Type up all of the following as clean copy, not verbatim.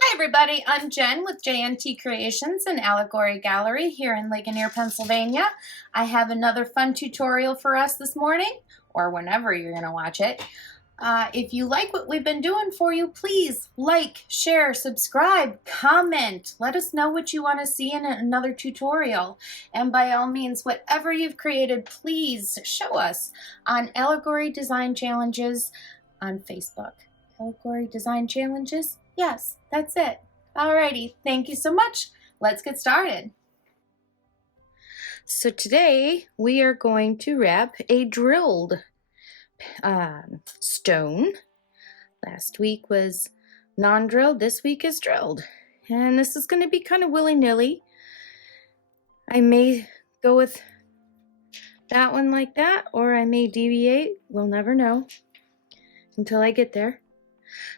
Hi everybody, I'm Jen with JNT Creations and Allegory Gallery here in Ligonier, Pennsylvania. I have another fun tutorial for us this morning, or whenever you're going to watch it. If you like what we've been doing for you, please like, share, subscribe, comment. Let us know what you want to see in another tutorial. And by all means, whatever you've created, please show us on Allegory Design Challenges on Facebook. Allegory Design Challenges? Yes, that's it. Alrighty, thank you so much. Let's get started. So today we are going to wrap a drilled stone. Last week was non-drilled, this week is drilled. And this is going to be kind of willy-nilly. I may go with that one like that, or I may deviate. We'll never know until I get there.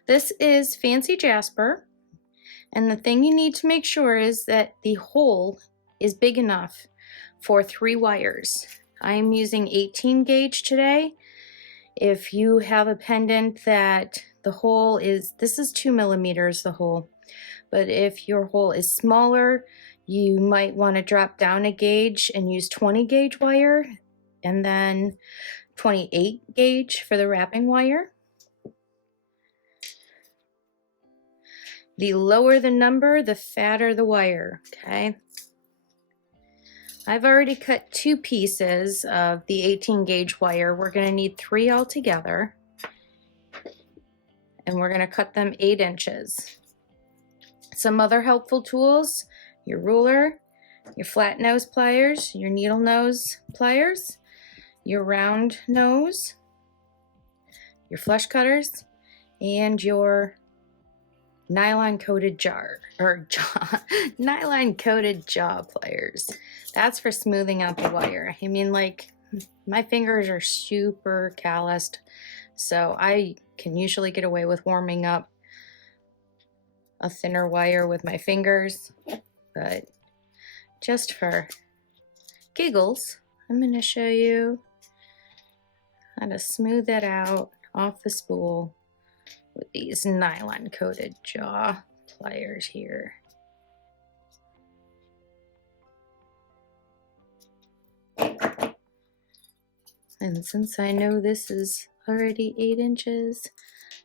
This is fancy jasper, and the thing you need to make sure is that the hole is big enough for 3 wires. I'm using 18 gauge today. If you have a pendant that the hole is, this is 2 millimeters the hole, but if your hole is smaller, you might want to drop down a gauge and use 20 gauge wire and then 28 gauge for the wrapping wire. The lower the number, the fatter the wire, okay? I've already cut 2 pieces of the 18 gauge wire. We're going to need 3 altogether. And we're going to cut them 8 inches. Some other helpful tools: your ruler, your flat nose pliers, your needle nose pliers, your round nose, your flush cutters, and your nylon coated nylon coated jaw pliers. That's for smoothing out the wire. I mean, like, my fingers are super calloused, so I can usually get away with warming up a thinner wire with my fingers, but just for giggles, I'm going to show you how to smooth that out off the spool with these nylon coated jaw pliers here. And since I know this is already 8 inches,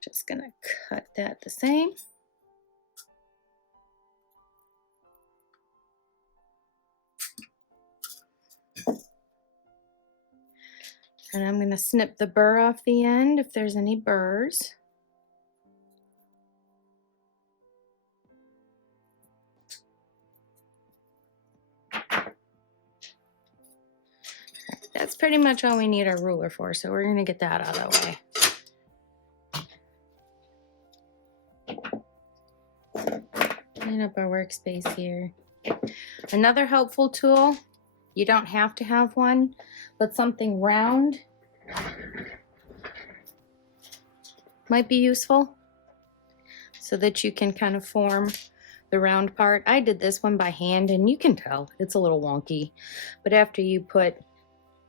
just gonna cut that the same. And I'm gonna snip the burr off the end if there's any burrs. That's pretty much all we need our ruler for, so we're going to get that out of the way. Clean up our workspace here. Another helpful tool, you don't have to have one, but something round might be useful so that you can kind of form the round part. I did this one by hand, and you can tell it's a little wonky, but after you put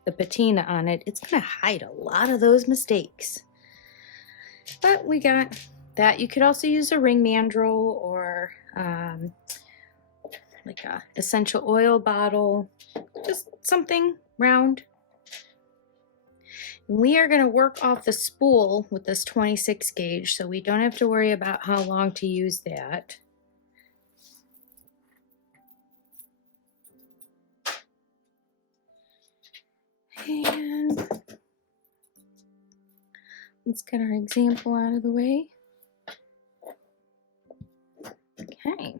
the patina on it, it's going to hide a lot of those mistakes. But we got that. You could also use a ring mandrel or like a essential oil bottle, just something round. We are going to work off the spool with this 26 gauge, so we don't have to worry about how long to use that. And let's get our example out of the way. Okay.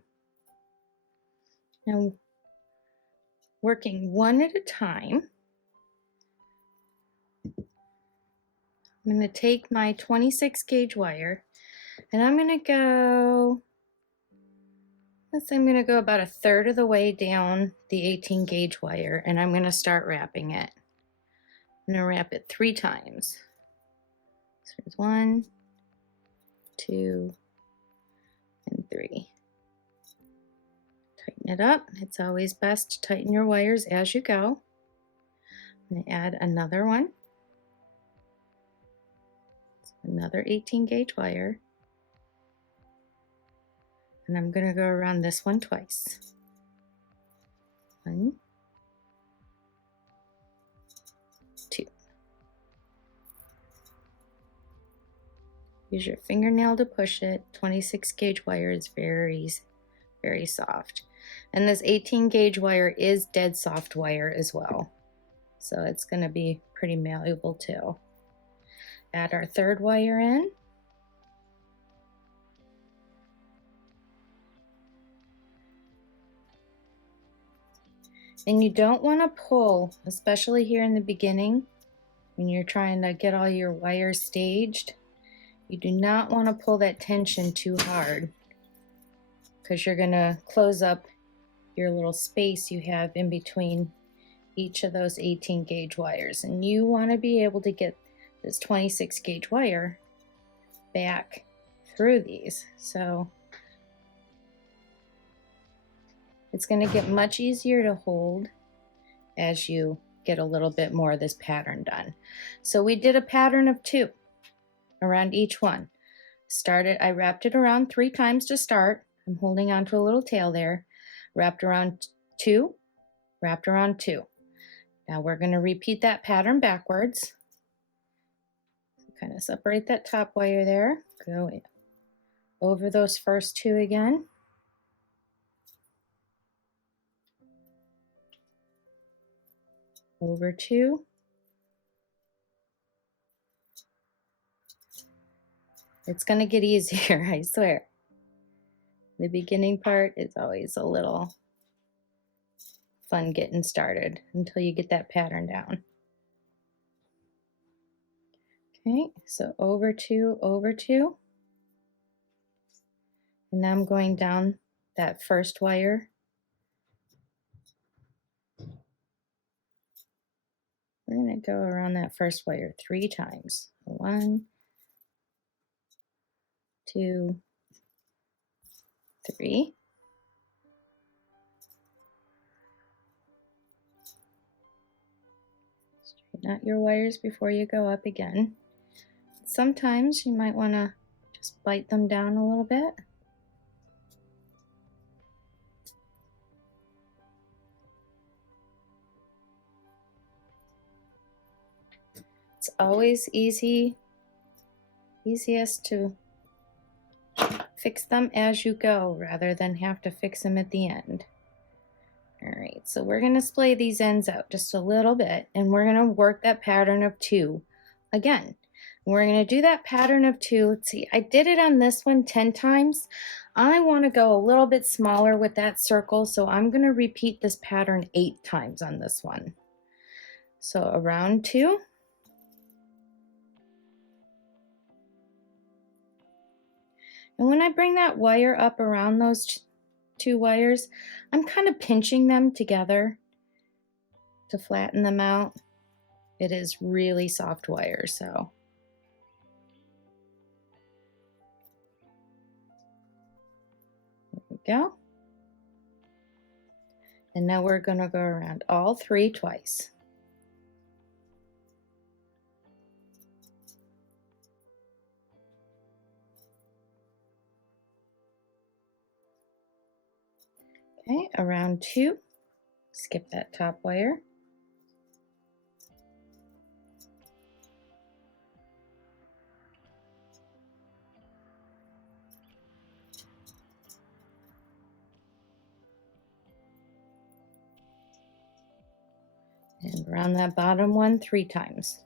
Now, working one at a time, I'm going to take my 26 gauge wire and I'm going to go, let's say I'm going to go about 1/3 of the way down the 18 gauge wire, and I'm going to start wrapping it. I'm going to wrap it 3 times. So there's 1, 2, and 3. Tighten it up. It's always best to tighten your wires as you go. I'm going to add another one. Another 18 gauge wire. And I'm going to go around this one twice. 1, 2. Use your fingernail to push it. 26 gauge wire is very, very soft. And this 18 gauge wire is dead soft wire as well. So it's going to be pretty malleable too. Add our third wire in. And you don't want to pull, especially here in the beginning, when you're trying to get all your wires staged. You do not want to pull that tension too hard, because you're going to close up your little space you have in between each of those 18 gauge wires. And you want to be able to get this 26 gauge wire back through these. So it's going to get much easier to hold as you get a little bit more of this pattern done. So we did a pattern of 2 around each one. I wrapped it around 3 times to start. I'm holding on to a little tail there. Wrapped around 2, wrapped around 2. Now we're going to repeat that pattern backwards. Kind of separate that top wire there. Go over those first 2 again. Over 2. It's going to get easier, I swear. The beginning part is always a little fun getting started until you get that pattern down. Okay, so over 2, over 2. And now I'm going down that first wire. We're going to go around that first wire 3 times. 1, 2, 3. Straighten out your wires before you go up again. Sometimes you might want to just bite them down a little bit. It's always easiest to fix them as you go rather than have to fix them at the end. All right, so we're going to splay these ends out just a little bit, and we're going to work that pattern of 2 again. We're going to do that pattern of 2. Let's see, I did it on this one 10 times. I want to go a little bit smaller with that circle, so I'm going to repeat this pattern 8 times on this one. So around 2. And when I bring that wire up around those 2 wires, I'm kind of pinching them together to flatten them out. It is really soft wire, so. There we go. And now we're going to go around all 3 twice. Okay, around 2, skip that top wire. And around that bottom one 3 times.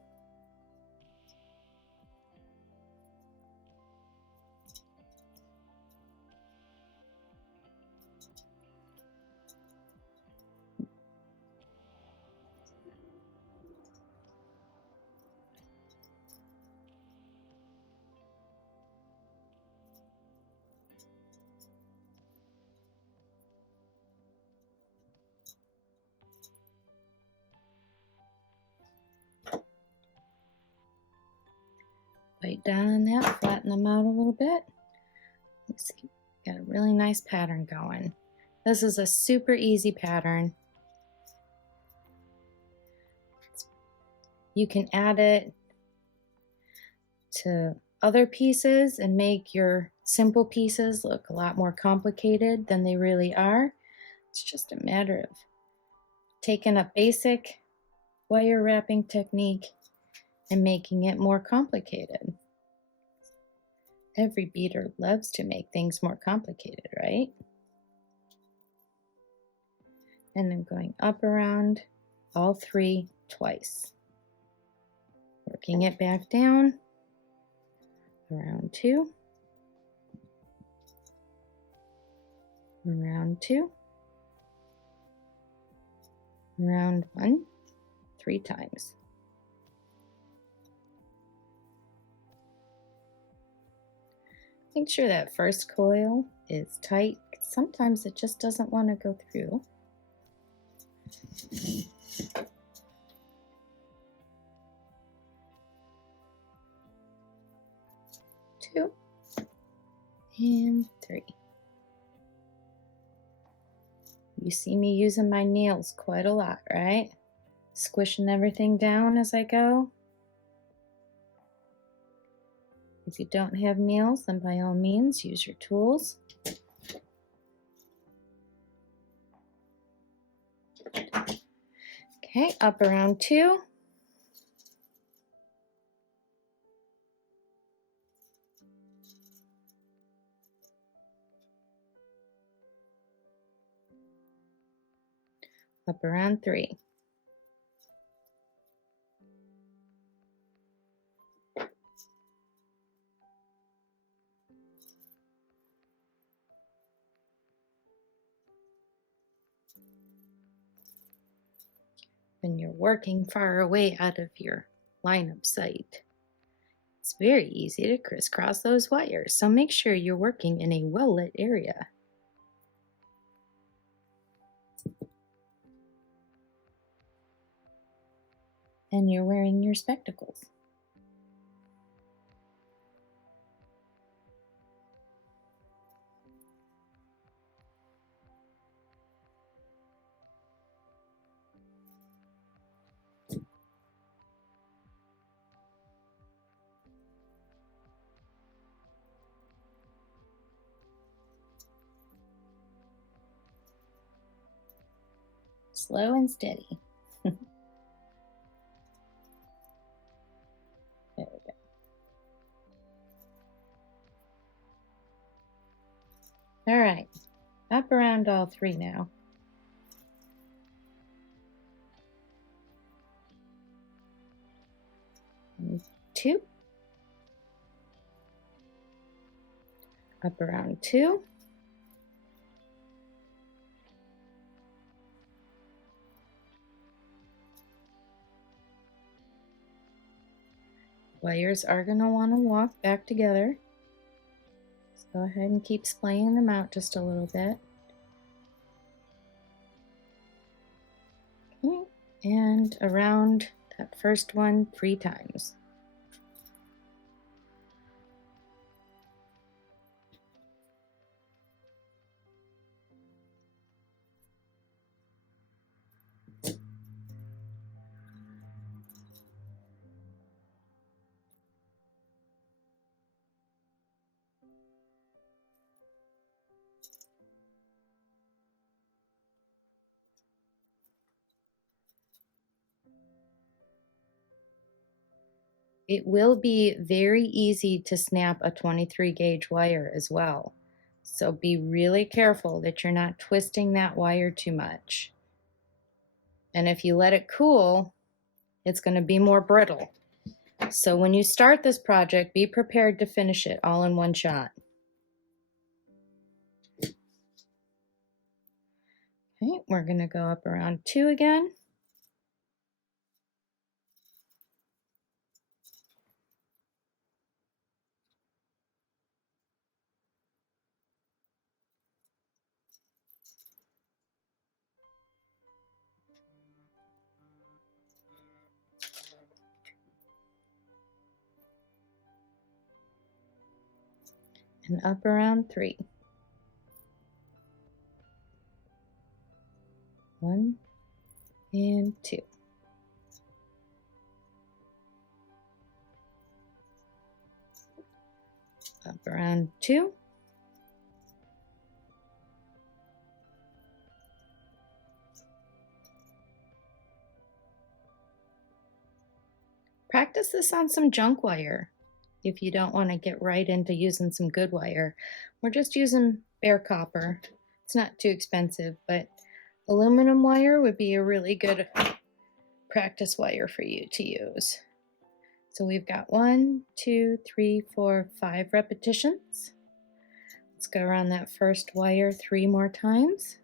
Bite down on that, flatten them out a little bit. Let's see, got a really nice pattern going. This is a super easy pattern. You can add it to other pieces and make your simple pieces look a lot more complicated than they really are. It's just a matter of taking a basic wire wrapping technique and making it more complicated. Every beader loves to make things more complicated, right? And I'm going up around all three twice. Working it back down, around two, around two, around one, 3 times. Make sure that first coil is tight. Sometimes it just doesn't want to go through. Two and 3. You see me using my nails quite a lot, right? Squishing everything down as I go. If you don't have nails, then by all means use your tools. Okay, up around 2. Up around 3. When you're working far away out of your line of sight, it's very easy to crisscross those wires, so make sure you're working in a well-lit area. And you're wearing your spectacles. Slow and steady. There we go. All right, up around all 3 now. And 2. Up around 2. Wires are going to want to walk back together. So go ahead and keep splaying them out just a little bit. Okay. And around that first one 3 times. It will be very easy to snap a 23 gauge wire as well. So be really careful that you're not twisting that wire too much. And if you let it cool, it's going to be more brittle. So when you start this project, be prepared to finish it all in one shot. Okay, we're going to go up around 2 again. And up around 3. 1 and 2. Up around 2. Practice this on some junk wire if you don't want to get right into using some good wire. We're just using bare copper. It's not too expensive, but aluminum wire would be a really good practice wire for you to use. So we've got 1, 2, 3, 4, 5 repetitions. Let's go around that first wire 3 more times.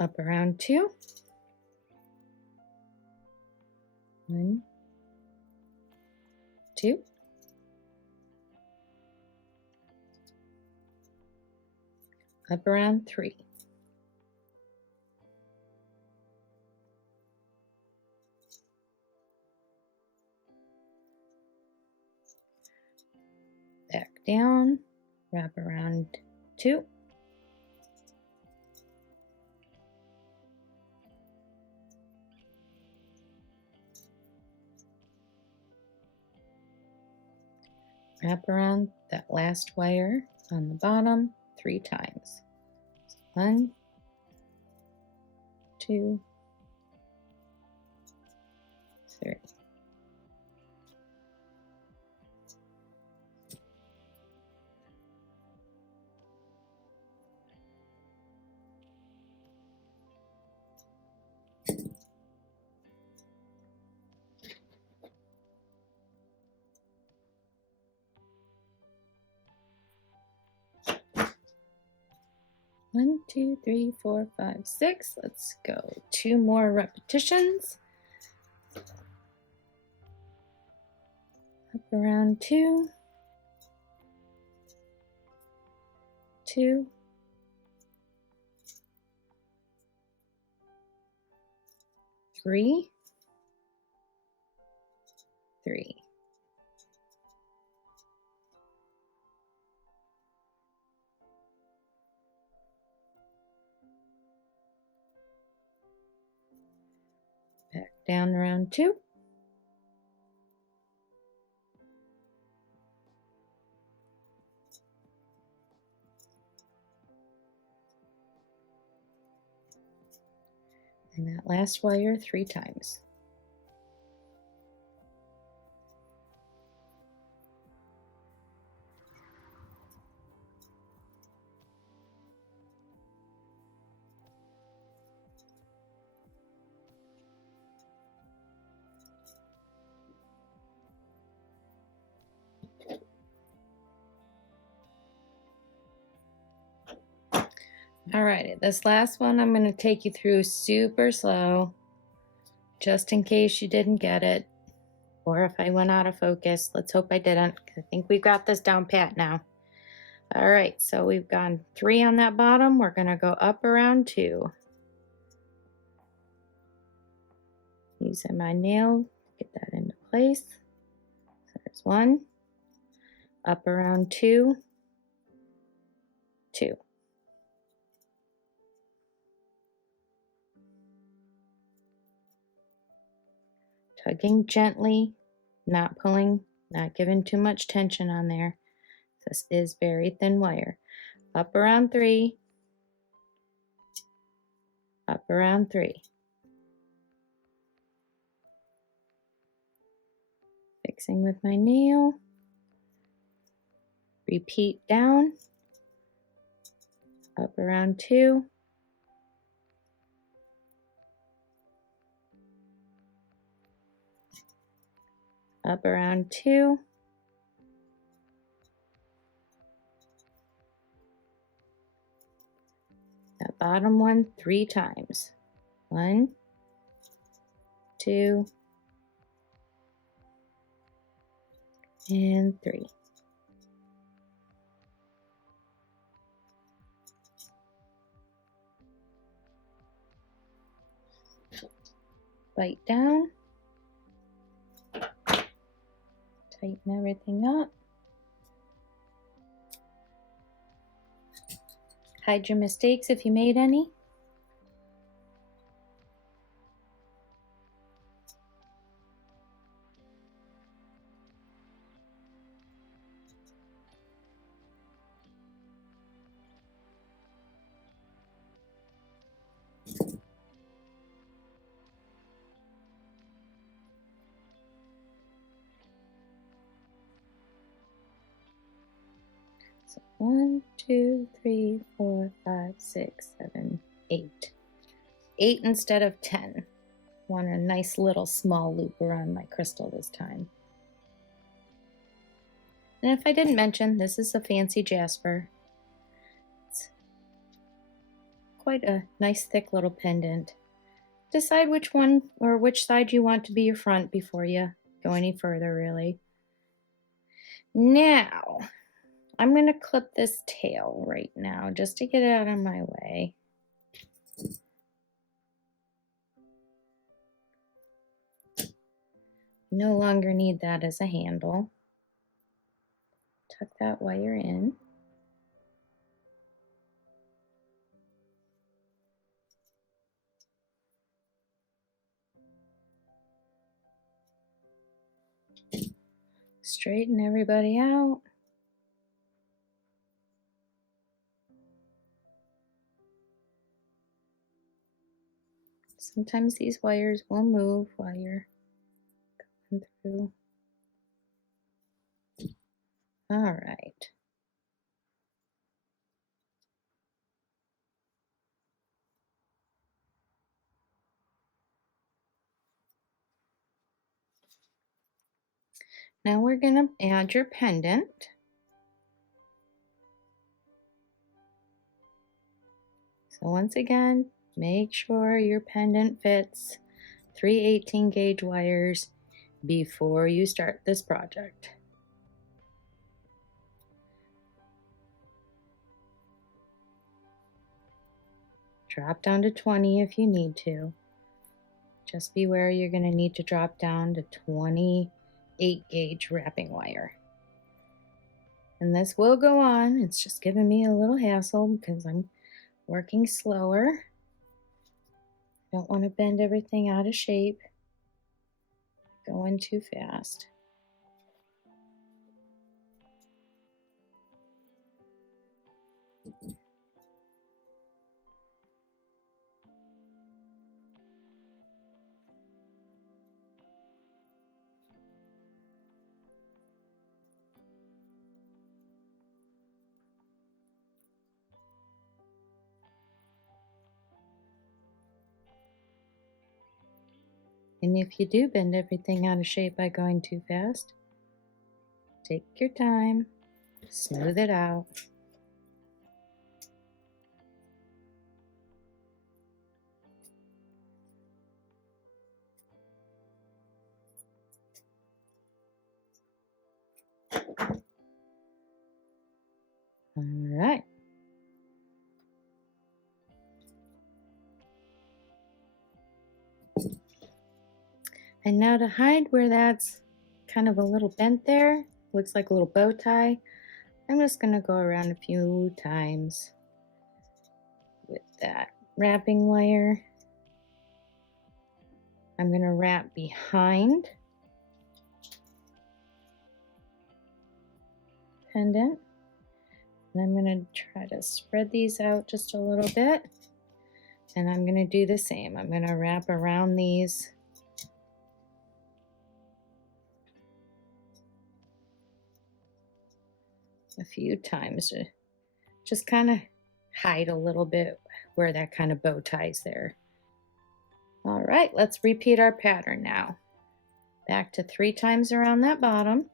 Up around 2. 1, 2. Up around 3. Back down, wrap around 2. Wrap around that last wire on the bottom 3 times. 1, 2, 3. One, 2, 3, 4, 5, 6. Let's go 2 more repetitions. Up around 2, 2, 3, 3. Back down around 2. And that last wire 3 times. Alrighty, this last one I'm going to take you through super slow, just in case you didn't get it, or if I went out of focus. Let's hope I didn't. I think we've got this down pat now. All right, so we've gone 3 on that bottom. We're going to go up around 2. Using my nail, get that into place. So there's 1. Up around 2, 2. Tugging gently, not pulling, not giving too much tension on there. This is very thin wire. Up around 3, up around 3. Fixing with my nail. Repeat down, up around 2. Up around 2. That bottom one 3 times. 1, 2, and 3. Bite down. Tighten everything up. Hide your mistakes if you made any. 1, 2, 3, 4, 5, 6, 7, 8. 8 instead of 10. Want a nice little small loop around my crystal this time. And if I didn't mention, this is a fancy jasper. It's quite a nice thick little pendant. Decide which one or which side you want to be your front before you go any further, really. Now, I'm going to clip this tail right now just to get it out of my way. No longer need that as a handle. Tuck that wire in. Straighten everybody out. Sometimes these wires will move while you're going through. All right. Now we're going to add your pendant. So once again, make sure your pendant fits 3 18 gauge wires before you start this project. Drop down to 20 if you need to. Just beware you're going to need to drop down to 28 gauge wrapping wire. And this will go on. It's just giving me a little hassle because I'm working slower. Don't want to bend everything out of shape. Going too fast. And if you do bend everything out of shape by going too fast, take your time, smooth it out. All right. And now to hide where that's kind of a little bent there, looks like a little bow tie, I'm just going to go around a few times with that wrapping wire. I'm going to wrap behind pendant. And I'm going to try to spread these out just a little bit. And I'm going to do the same. I'm going to wrap around these a few times to just kind of hide a little bit where that kind of bow ties there. All right, let's repeat our pattern now. Back to 3 times around that bottom.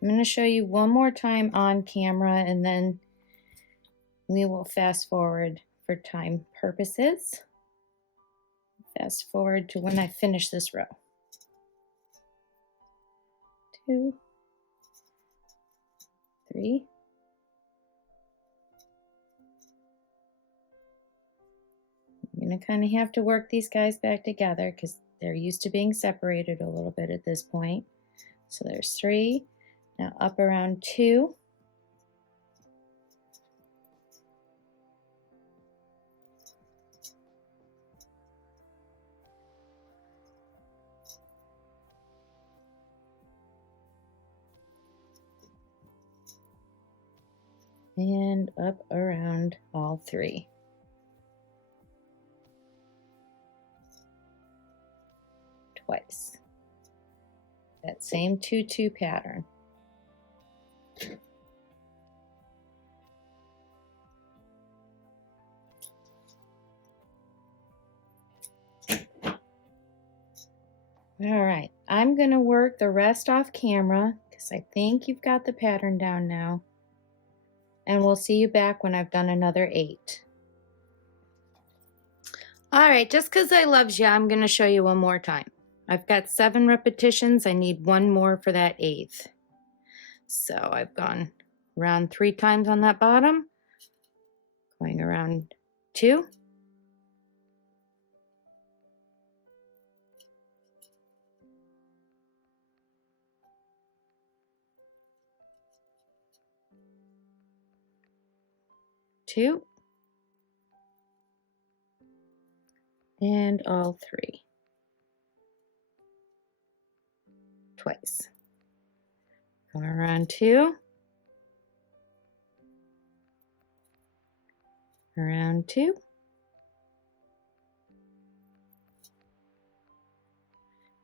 I'm going to show you one more time on camera and then we will fast forward for time purposes. Fast forward to when I finish this row. 2, 3, I'm going to kind of have to work these guys back together because they're used to being separated a little bit at this point. So there's 3. Now up around 2. And up around all 3. Twice. that same 2-2 pattern. All right, I'm going to work the rest off camera because I think you've got the pattern down now. And we'll see you back when I've done another 8. All right, just because I loves you, I'm going to show you one more time. I've got 7 repetitions. I need 1 more for that 8th. So I've gone around 3 times on that bottom, going around 2, 2, and all 3 twice. Go around 2, around 2,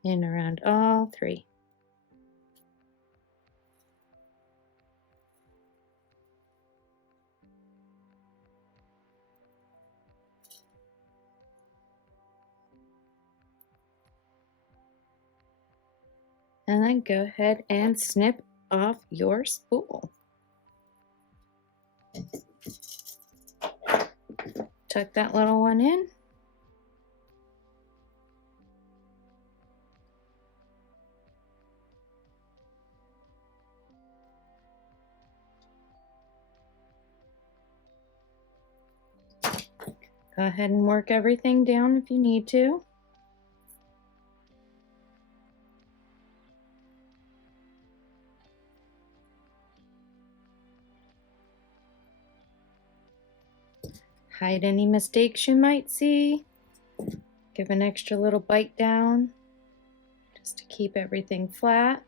and around all 3. And then go ahead and snip off your spool. Tuck that little one in. Go ahead and work everything down if you need to. Hide any mistakes you might see. Give an extra little bite down just to keep everything flat.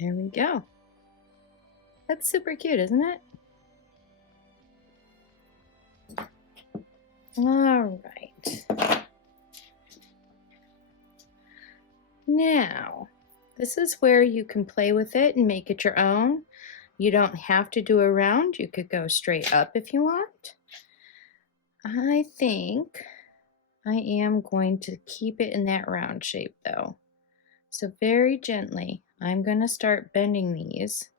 There we go. That's super cute, isn't it? All right. Now, this is where you can play with it and make it your own. You don't have to do a round. You could go straight up if you want. I think I am going to keep it in that round shape though. So very gently, I'm going to start bending these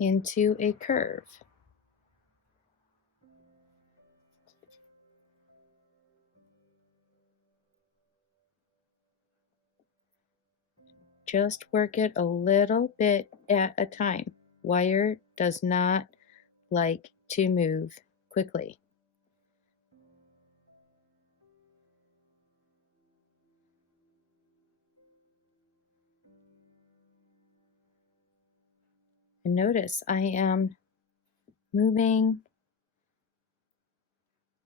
into a curve. Just work it a little bit at a time. Wire does not like to move quickly. And notice I am moving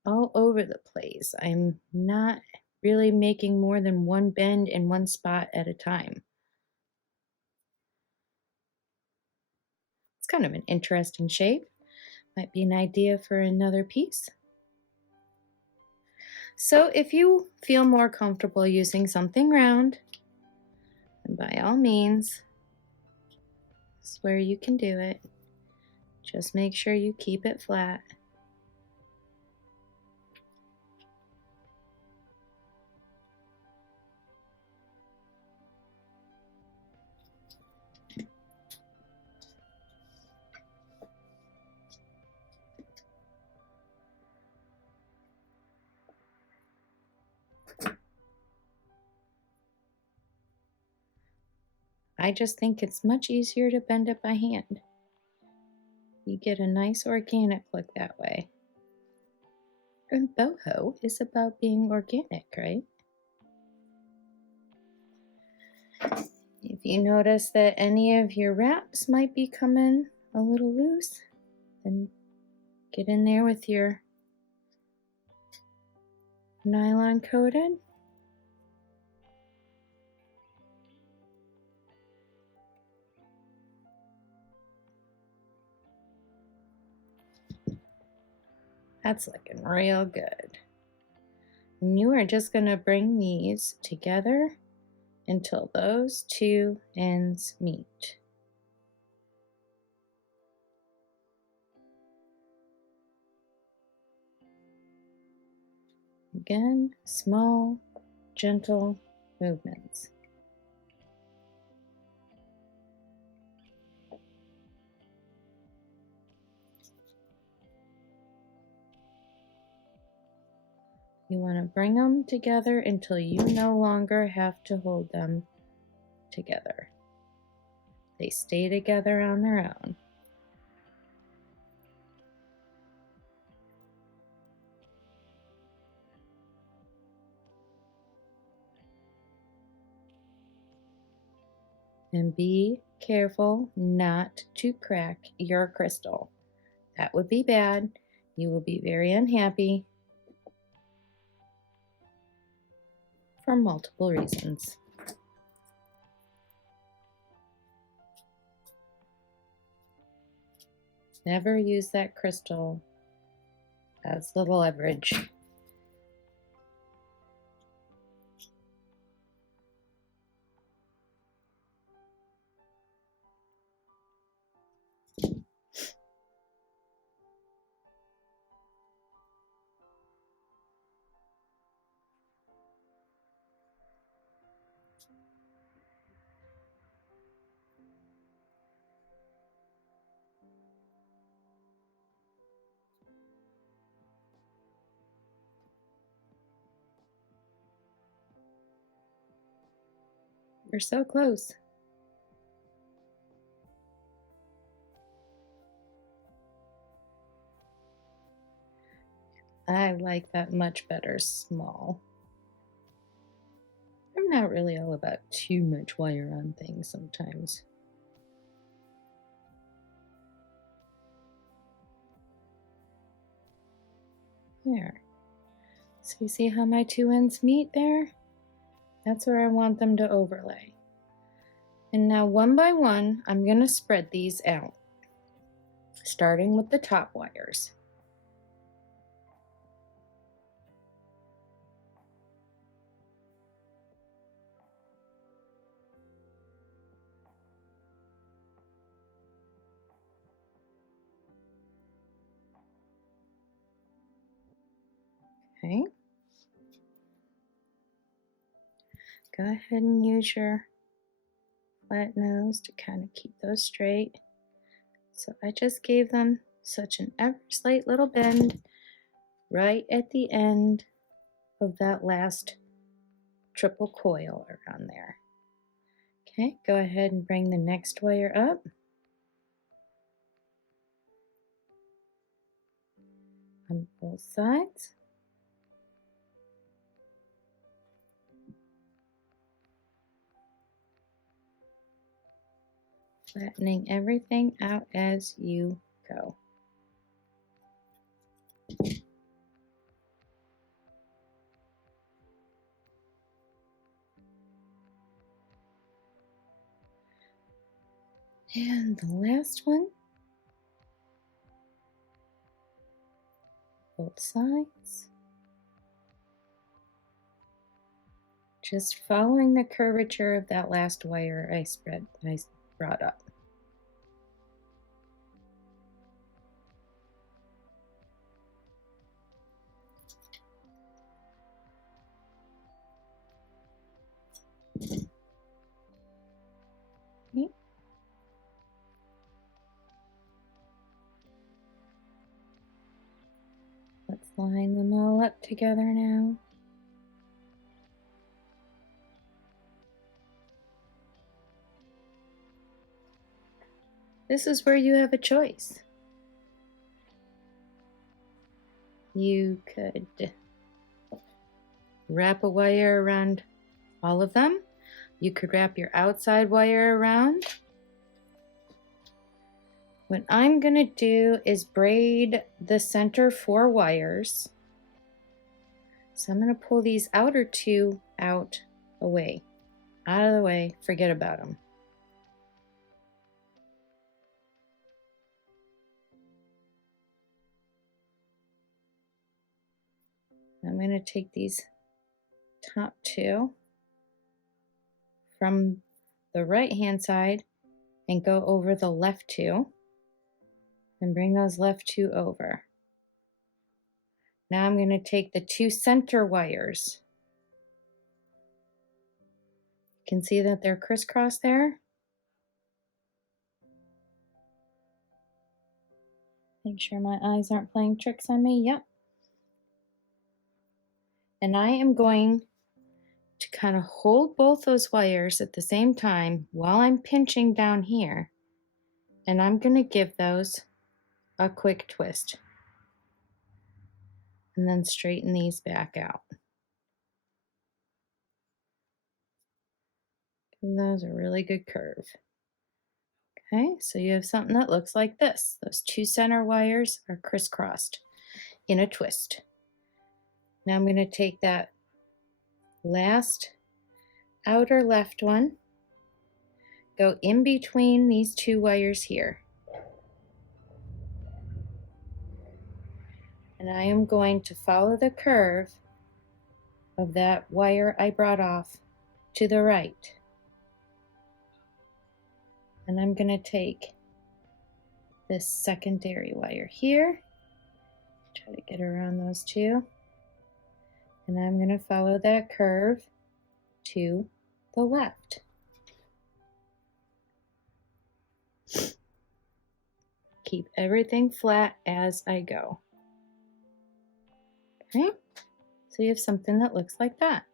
all over the place. I'm not really making more than one bend in one spot at a time. It's kind of an interesting shape. Might be an idea for another piece. So if you feel more comfortable using something round, then by all means, this is where you can do it. Just make sure you keep it flat. I just think it's much easier to bend it by hand. You get a nice organic look that way. And boho is about being organic, right? If you notice that any of your wraps might be coming a little loose, then get in there with your nylon coated. That's looking real good. And you are just going to bring these together until those two ends meet. Again, small, gentle movements. You want to bring them together until you no longer have to hold them together. They stay together on their own. And be careful not to crack your crystal. That would be bad. You will be very unhappy for multiple reasons. Never use that crystal as the leverage. We're so close. I like that much better small. I'm not really all about too much wire on things sometimes. There. So you see how my two ends meet there? That's where I want them to overlay. And now one by one, I'm going to spread these out, starting with the top wires. Okay. Go ahead and use your flat nose to kind of keep those straight. So I just gave them such an ever slight little bend right at the end of that last triple coil around there. Okay, go ahead and bring the next wire up. On both sides. Flattening everything out as you go. And the last one. Both sides. Just following the curvature of that last wire I brought up. Okay. Let's line them all up together now. This is where you have a choice. You could wrap a wire around all of them. You could wrap your outside wire around. What I'm going to do is braid the center 4 wires. So I'm going to pull these outer 2 out of the way, forget about them. I'm going to take these top two from the right hand side and go over the left two and bring those left two over. Now I'm going to take the two center wires. You can see that they're crisscrossed there. Make sure my eyes aren't playing tricks on me. Yep. And I am going to kind of hold both those wires at the same time while I'm pinching down here. And I'm going to give those a quick twist. And then straighten these back out. Give those a really good curve. Okay, so you have something that looks like this. Those two center wires are crisscrossed in a twist. Now I'm going to take that last outer left one, go in between these two wires here. And I am going to follow the curve of that wire I brought off to the right. And I'm going to take this secondary wire here, try to get around those two, and I'm going to follow that curve to the left. Keep everything flat as I go. Okay, so you have something that looks like that.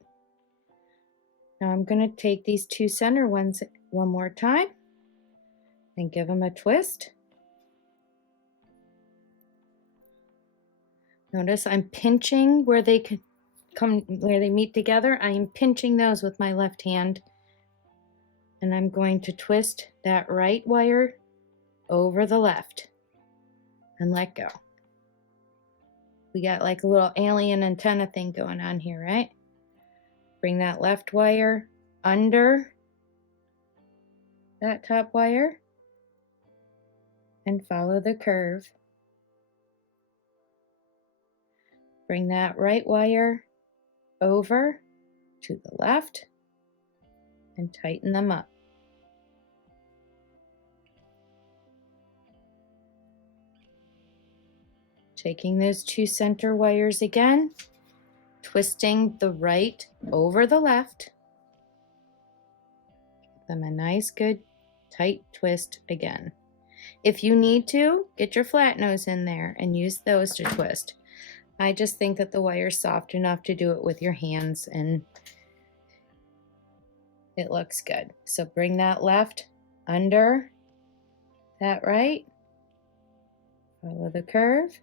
Now I'm going to take these two center ones one more time and give them a twist. Notice I'm pinching where they where they meet together. I am pinching those with my left hand, and I'm going to twist that right wire over the left and let go. We got like a little alien antenna thing going on here, right? Bring that left wire under that top wire and follow the curve. Bring that right wire over to the left and tighten them up. Taking those two center wires again, twisting the right over the left. Give them a nice good tight twist again. If you need to, get your flat nose in there and use those to twist. I just think that the wire's soft enough to do it with your hands and it looks good. So bring that left under that right, follow the curve,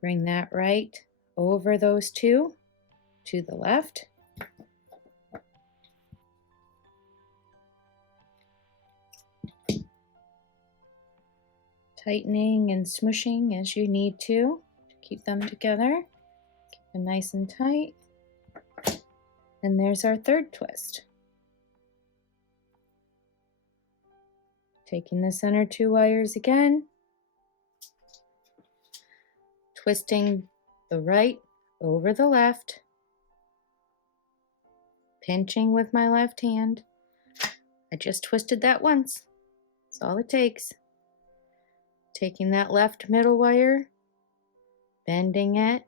bring that right over those two to the left, tightening and smushing as you need to keep them together. Keep them nice and tight. And there's our third twist. Taking the center two wires again, twisting the right over the left, pinching with my left hand. I just twisted that once. That's all it takes. Taking that left middle wire, bending it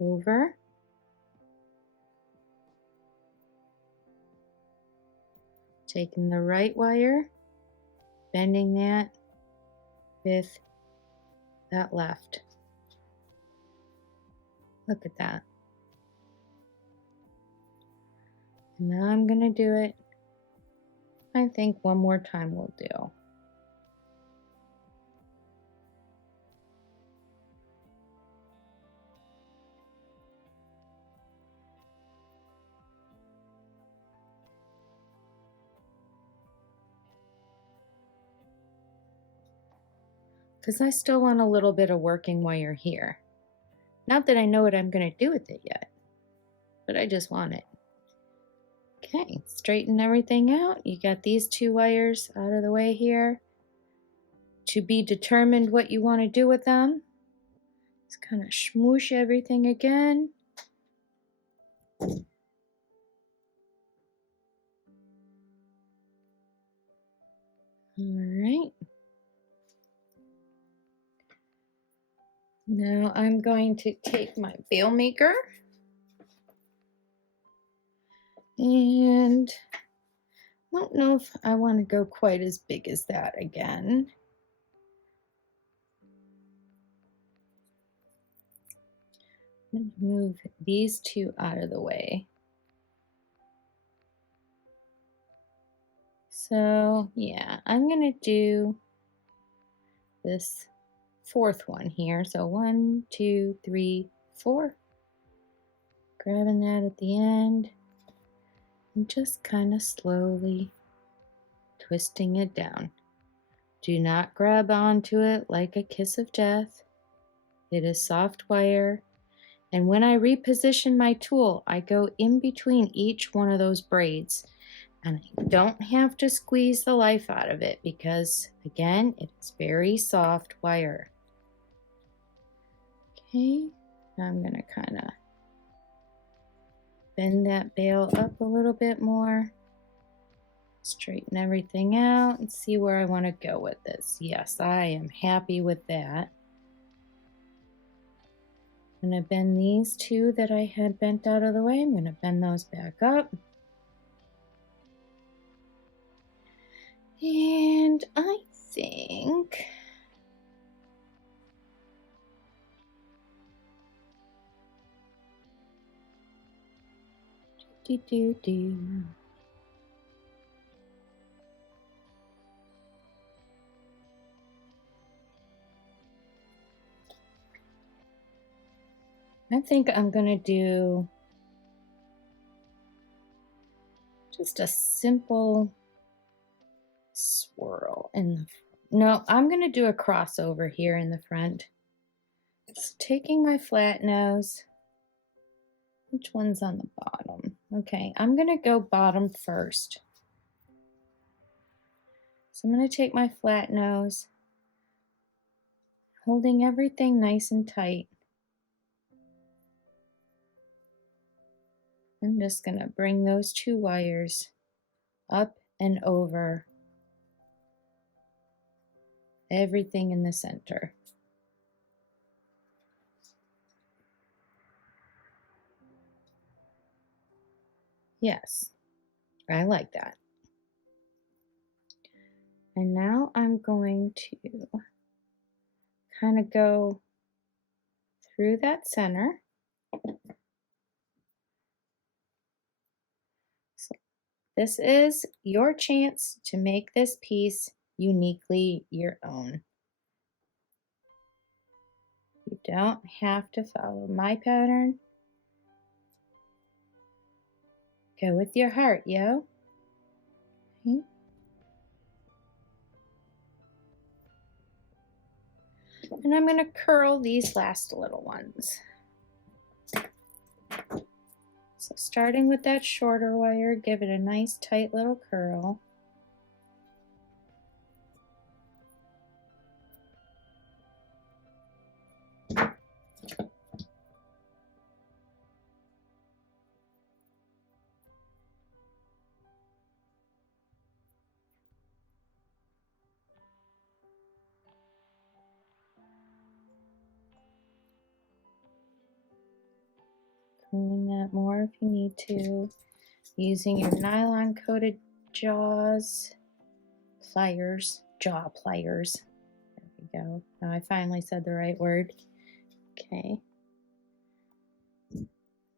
over, taking the right wire, bending that with that left. Look at that. And now I'm going to do it, I think one more time will do. Because I still want a little bit of working wire here. Not that I know what I'm going to do with it yet, but I just want it. Okay, straighten everything out. You got these two wires out of the way here. to be determined what you want to do with them. Just kind of smoosh everything again. All right. Now I'm going to take my bail maker and I don't know if I want to go quite as big as that again. I'm going to move these two out of the way. So yeah, I'm going to do this fourth one here. So 1, 2, 3, 4. Grabbing that at the end and just kind of slowly twisting it down. Do not grab onto it like a kiss of death. It is soft wire. And when I reposition my tool, I go in between each one of those braids. And I don't have to squeeze the life out of it because, again, it's very soft wire. Okay, I'm going to kind of bend that bail up a little bit more. Straighten everything out and see where I want to go with this. Yes, I am happy with that. I'm going to bend these two that I had bent out of the way. I'm going to bend those back up. And I think I think I'm going to do just a simple swirl in the, no, I'm going to do a crossover here in the front. Just taking my flat nose. Which one's on the bottom? Okay, I'm going to go bottom first. So I'm going to take my flat nose, holding everything nice and tight. I'm just going to bring those two wires up and over everything in the center. Yes, I like that. And now I'm going to kind of go through that center. So this is your chance to make this piece uniquely your own. You don't have to follow my pattern. Go with your heart, yo. Okay. And I'm going to curl these last little ones. So starting with that shorter wire, give it a nice tight little curl. Curling that more if you need to. Using your nylon coated jaws, pliers, jaw pliers. There we go. Now I finally said the right word. Okay.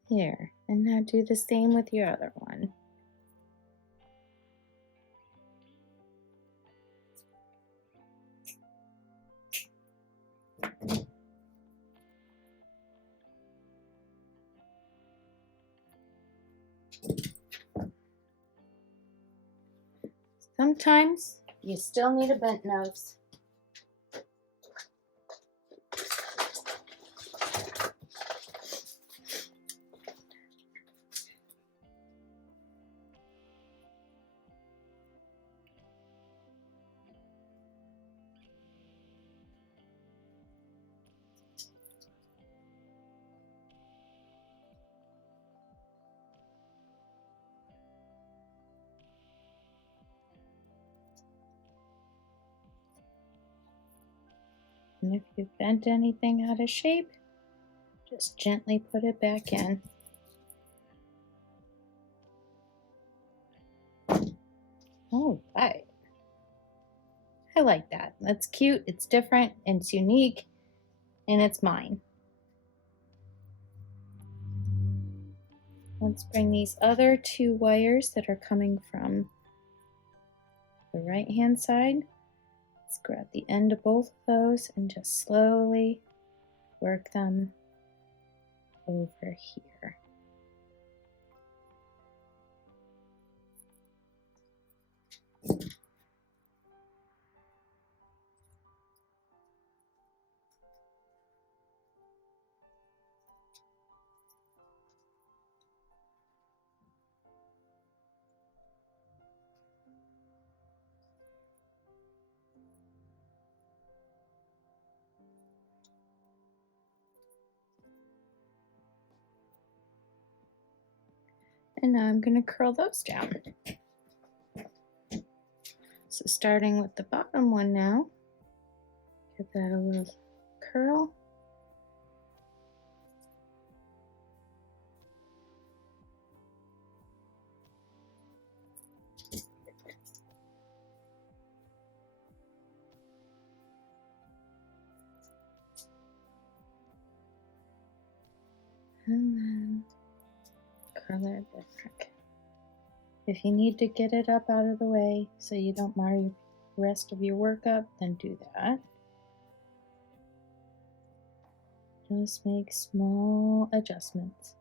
Here. And now do the same with your other one. Sometimes you still need a bent nose. And if you've bent anything out of shape, just gently put it back in. All right. I like that. That's cute, it's different, and it's unique, and it's mine. Let's bring these other 2 wires that are coming from the right-hand side. Let's grab the end of both of those and just slowly work them over here. And now I'm going to curl those down. So starting with the bottom one now, give that a little curl. And then curl it back. If you need to get it up out of the way so you don't mar the rest of your work up, then do that. Just make small adjustments.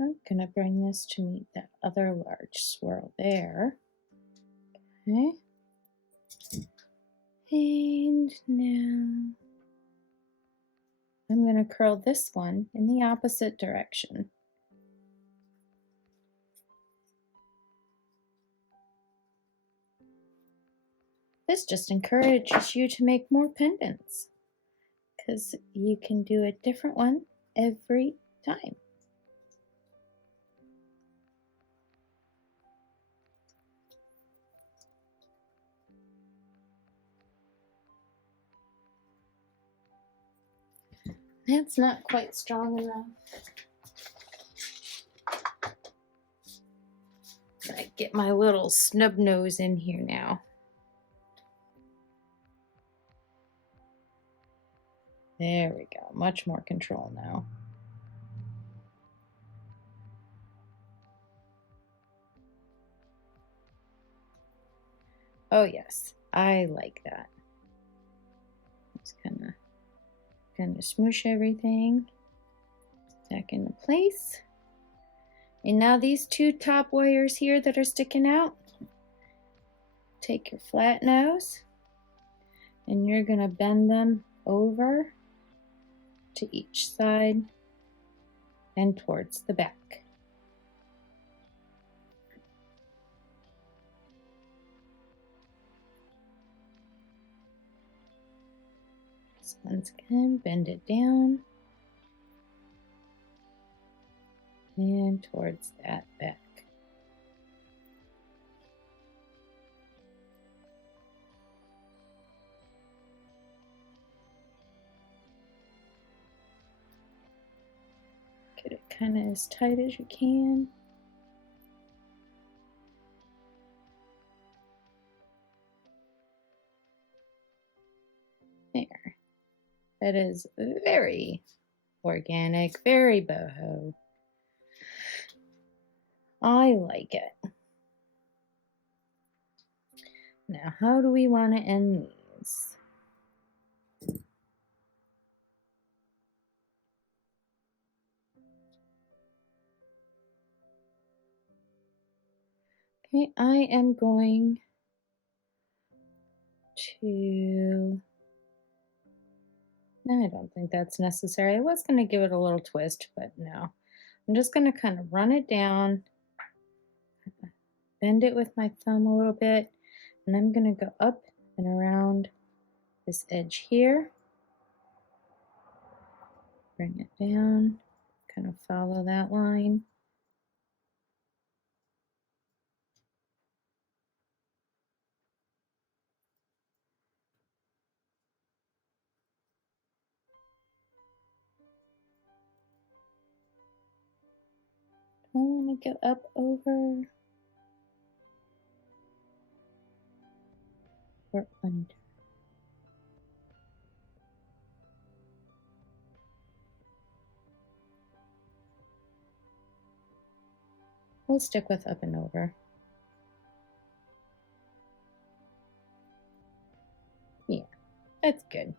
I'm going to bring this to meet that other large swirl there. Okay. And now I'm going to curl this one in the opposite direction. This just encourages you to make more pendants because you can do a different one every time. That's not quite strong enough. I get my little snub nose in here now. There we go, much more control now. Oh yes, I like that. Just kind of smoosh everything back into place. And now these 2 top wires here that are sticking out, take your flat nose and you're going to bend them over to each side and towards the back. So once again, bend it down and towards that back. Get it kind of as tight as you can. There. That is very organic, very boho. I like it. Now, how do we want to end these? Okay, I am going to... No, I don't think that's necessary. I was going to give it a little twist, but no. I'm just going to kind of run it down, bend it with my thumb a little bit, and I'm going to go up and around this edge here. Bring it down, kind of follow that line. I want to go up over or under. We'll stick with up and over. Yeah, that's good.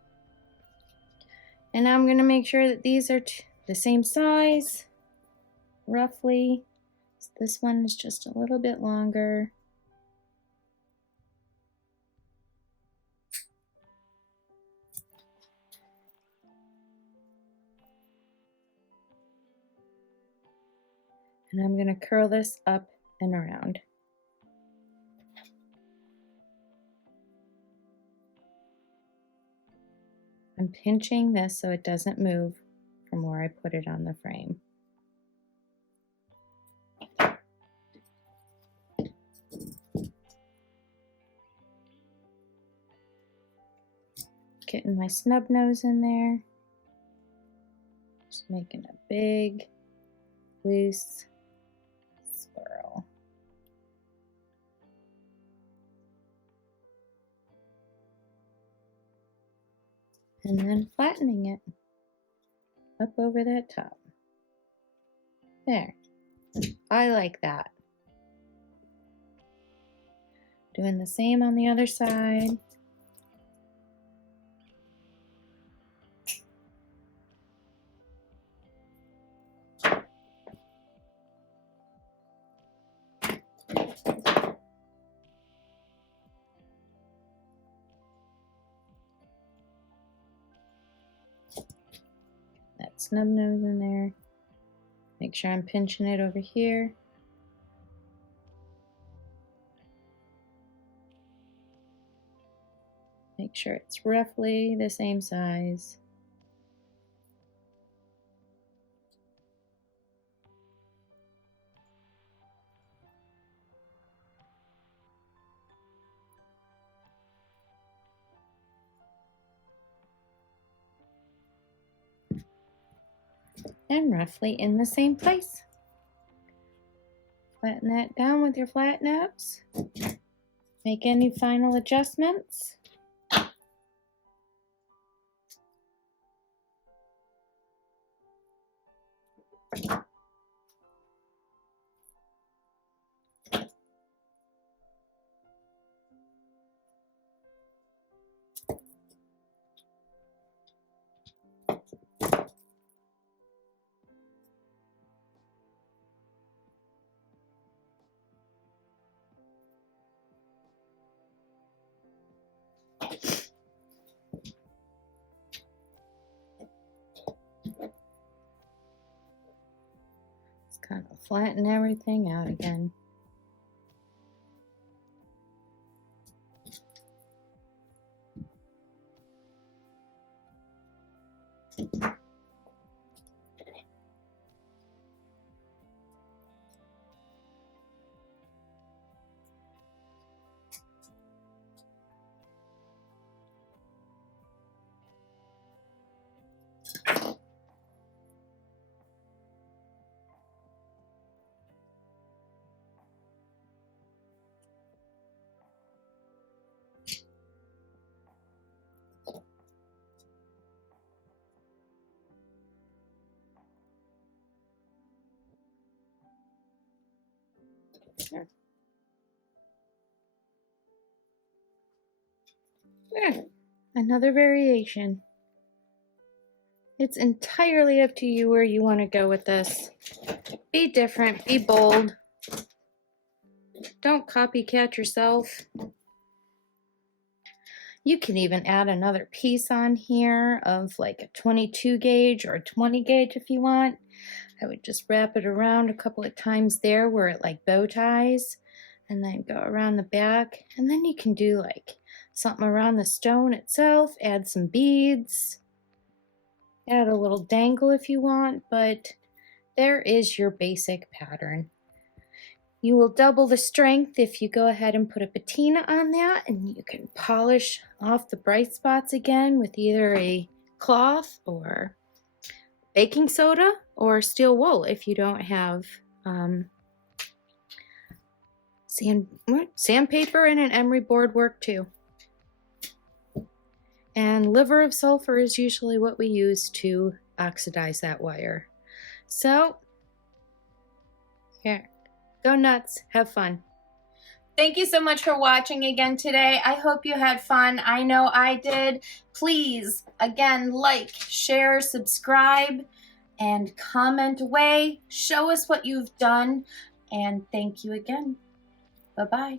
And now I'm going to make sure that these are the same size, roughly. This one is just a little bit longer. And I'm going to curl this up and around. I'm pinching this so it doesn't move from where I put it on the frame. Getting my snub nose in there. Just making a big, loose swirl. And then flattening it up over that top. There. I like that. Doing the same on the other side. That snub nose in there. Make sure I'm pinching it over here. Make sure it's roughly the same size. And roughly in the same place. Flatten that down with your flat nose. Make any final adjustments. Kind of flatten everything out again. There. Another variation. It's entirely up to you where you want to go with this. Be different, be bold. Don't copycat yourself. You can even add another piece on here of like a 22 gauge or a 20 gauge if you want. I would just wrap it around a couple of times there where it like bow ties, and then go around the back, and then you can do like something around the stone itself, add some beads, add a little dangle if you want, but there is your basic pattern. You will double the strength if you go ahead and put a patina on that, and you can polish off the bright spots again with either a cloth or baking soda or steel wool if you don't have sandpaper, and an emery board work too. And liver of sulfur is usually what we use to oxidize that wire. So, here, go nuts, have fun. Thank you so much for watching again today. I hope you had fun. I know I did. Please, again, like, share, subscribe, and comment away. Show us what you've done. And thank you again. Bye-bye.